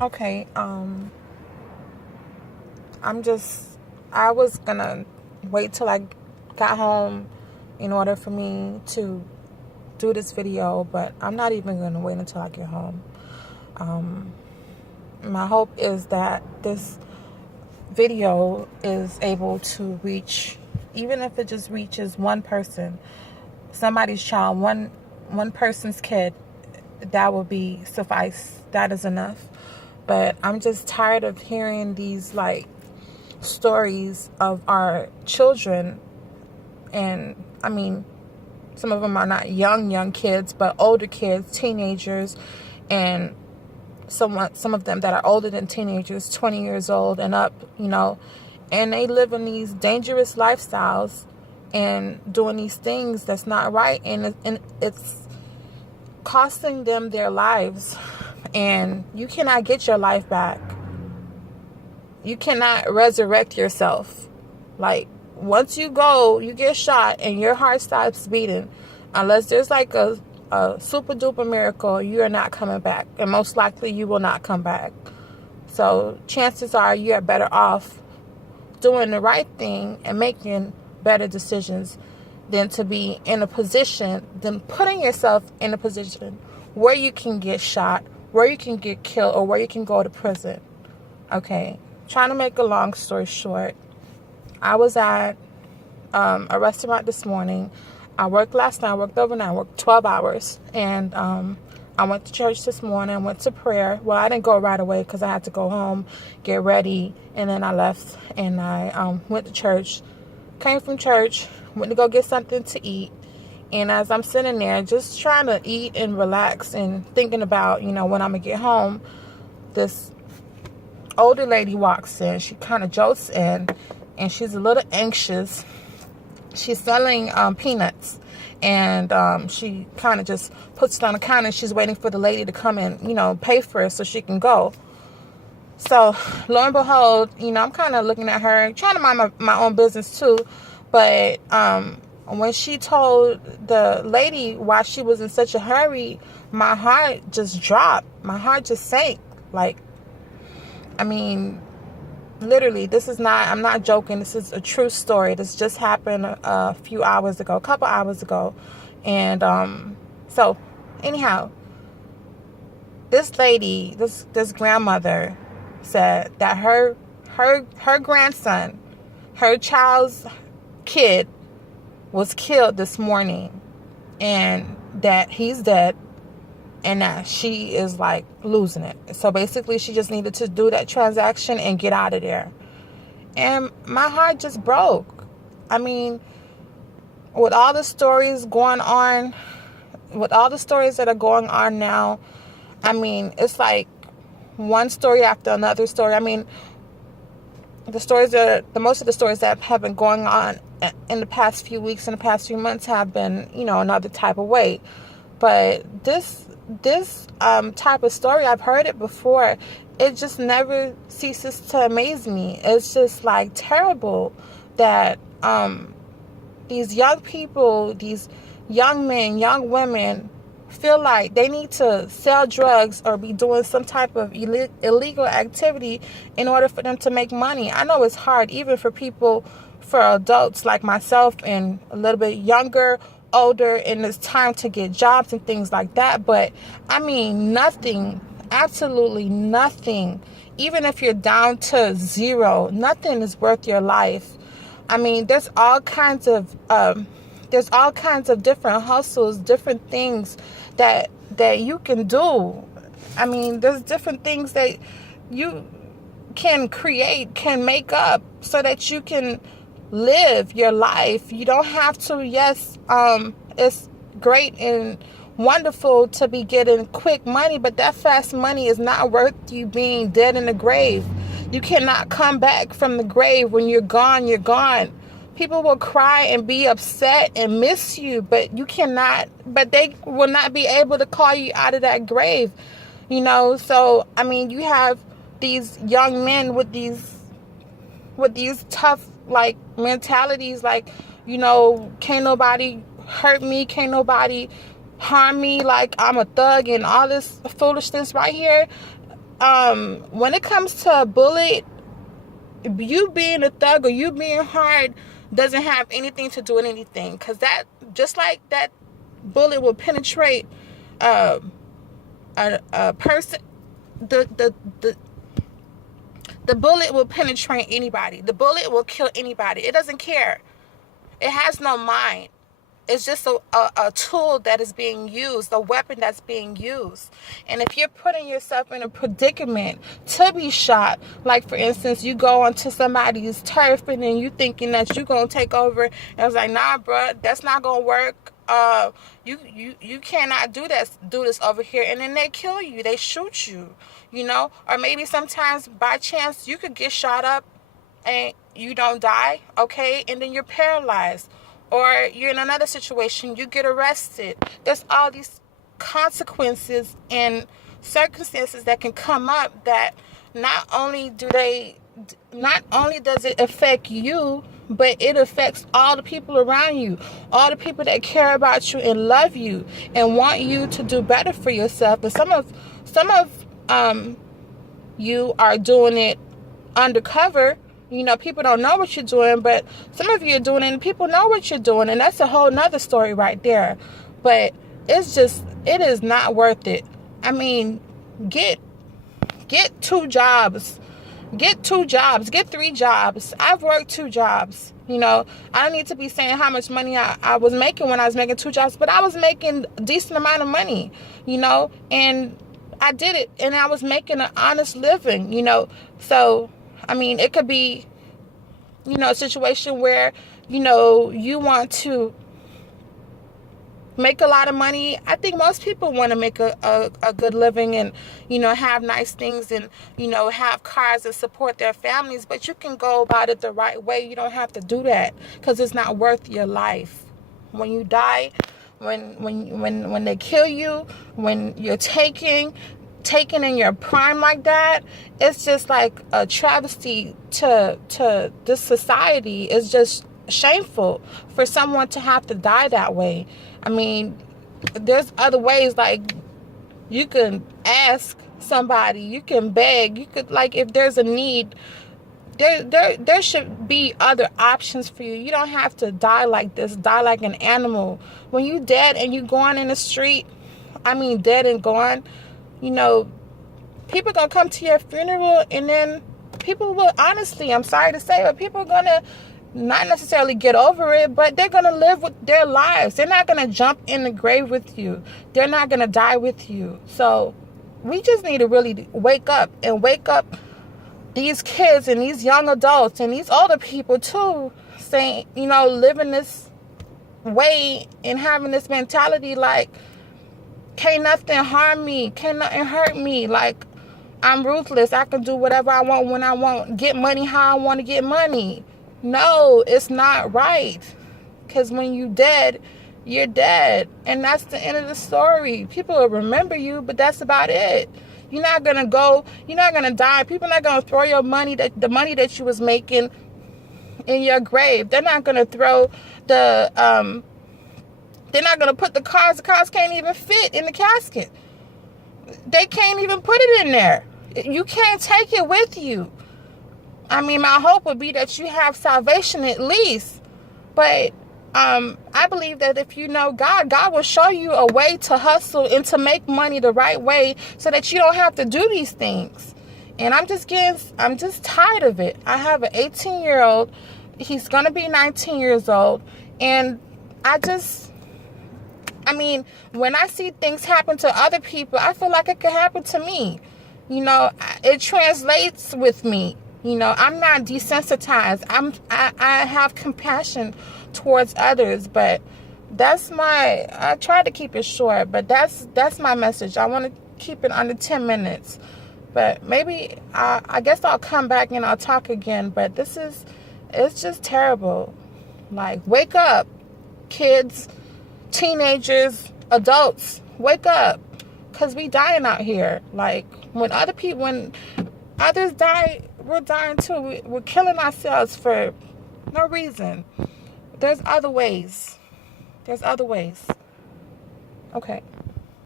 Okay, I was gonna wait till I got home in order for me to do this video, but I'm not even gonna wait until I get home. My hope is that this video is able to reach, even if it just reaches one person, somebody's child, one person's kid, that will be suffice. That is enough. But I'm just tired of hearing these stories of our children, and I mean, some of them are not young kids, but older kids, teenagers, and some of them that are older than teenagers, 20 years old and up, and they live in these dangerous lifestyles and doing these things that's not right, and it's costing them their lives. And you cannot get your life back. You cannot resurrect yourself. Like, once you go, you get shot and your heart stops beating, unless there's like a super duper miracle, you are not coming back. And most likely you will not come back. So chances are you are better off doing the right thing and making better decisions than to be in a position, than putting yourself in a position where you can get shot, where you can get killed, or where you can go to prison. Okay, trying to make a long story short, I was at a restaurant this morning. I worked last night, I worked overnight, I worked 12 hours. And I went to church this morning, went to prayer. Well, I didn't go right away because I had to go home, get ready, and then I left and I went to church. Came from church, went to go get something to eat. And as I'm sitting there just trying to eat and relax and thinking about, when I'm going to get home, this older lady walks in. She kind of jolts in, and she's a little anxious. She's selling peanuts, and she kind of just puts it on the counter. She's waiting for the lady to come and, pay for it so she can go. So, lo and behold, I'm kind of looking at her, trying to mind my own business too. But when she told the lady why she was in such a hurry, my heart just dropped. My heart just sank. Literally, I'm not joking. This is a true story. This just happened a couple hours ago. And so, anyhow, this lady, this grandmother said that her grandson, her child's kid, was killed this morning, and that he's dead, and that she is losing it. So basically she just needed to do that transaction and get out of there. And my heart just broke. With all the stories going on, with all the stories that are going on now, it's like one story after another story. Most of the stories that have been going on in the past few weeks, in the past few months, have been, another type of way. But this type of story, I've heard it before. It just never ceases to amaze me. It's just terrible that these young people, these young men, young women, feel like they need to sell drugs or be doing some type of illegal activity in order for them to make money. I know it's hard, even for adults like myself and a little bit younger, older, and it's time to get jobs and things like that. But nothing, absolutely nothing, even if you're down to zero, nothing is worth your life. There's all kinds of different hustles, different things that you can do. There's different things that you can create, can make up, so that you can live your life. You don't have to. Yes, it's great and wonderful to be getting quick money, but that fast money is not worth you being dead in the grave. You cannot come back from the grave. When you're gone, you're gone. People will cry and be upset and miss you, but they will not be able to call you out of that grave. So you have these young men with these tough mentalities, can't nobody hurt me, can't nobody harm me, I'm a thug, and all this foolishness right here. when it comes to a bullet, you being a thug or you being hard doesn't have anything to do with anything. Because that, just like that bullet will penetrate a person, the bullet will penetrate anybody. The bullet will kill anybody. It doesn't care. It has no mind. It's just a tool that is being used, a weapon that's being used. And if you're putting yourself in a predicament to be shot, like for instance, you go onto somebody's turf and then you thinking that you're going to take over, and it's like, nah, bro, that's not going to work. You cannot do this over here. And then they kill you. They shoot you, or maybe sometimes by chance you could get shot up and you don't die, okay? And then you're paralyzed. Or you're in another situation, you get arrested. There's all these consequences and circumstances that can come up that not only does it affect you, but it affects all the people around you, all the people that care about you and love you and want you to do better for yourself. But some of you are doing it undercover. People don't know what you're doing, but some of you are doing it and people know what you're doing, and that's a whole nother story right there. But it is not worth it. I mean, get 2 jobs. Get 2 jobs. Get 3 jobs. I've worked 2 jobs. I don't need to be saying how much money I was making when I was making 2 jobs, but I was making a decent amount of money, and I did it, and I was making an honest living, So, I mean, it could be, a situation where, you want to make a lot of money. I think most people want to make a good living and, have nice things and, have cars and support their families. But you can go about it the right way. You don't have to do that because it's not worth your life. When you die, when they kill you, when you're taken in your prime like that, it's just like a travesty to this society. It's just shameful for someone to have to die that way. I mean, there's other ways, like you can ask somebody, you can beg, you could, like, if there's a need, there should be other options for you. You don't have to die like this, die like an animal. When you dead and you going in the street, I mean dead and gone, people gonna come to your funeral, and then people will, honestly, I'm sorry to say, but people are gonna not necessarily get over it, but they're gonna live with their lives. They're not gonna jump in the grave with you. They're not gonna die with you. So we just need to really wake up these kids and these young adults and these older people too, saying, living this way and having this mentality like, can't nothing harm me, can't nothing hurt me, like I'm ruthless, I can do whatever I want when I want, get money how I want to get money. No, it's not right. Because when you dead, you're dead, and that's the end of the story. People will remember you, but that's about it. You're not gonna die. People are not gonna throw the money that you was making in your grave. They're not gonna throw they're not gonna put the cars can't even fit in the casket. They can't even put it in there. You can't take it with you. I mean, my hope would be that you have salvation at least. But I believe that if you know God, God will show you a way to hustle and to make money the right way so that you don't have to do these things. And I'm just tired of it. I have an 18-year-old. He's going to be 19 years old. And when I see things happen to other people, I feel like it could happen to me. It translates with me. I'm not desensitized. I have compassion towards others, but I try to keep it short, but that's my message. I want to keep it under 10 minutes, but maybe I guess I'll come back and I'll talk again, but it's just terrible. Like, wake up, kids, teenagers, adults, wake up, because we dying out here. Like, when others die, we're dying too. We're killing ourselves for no reason. There's other ways. Okay.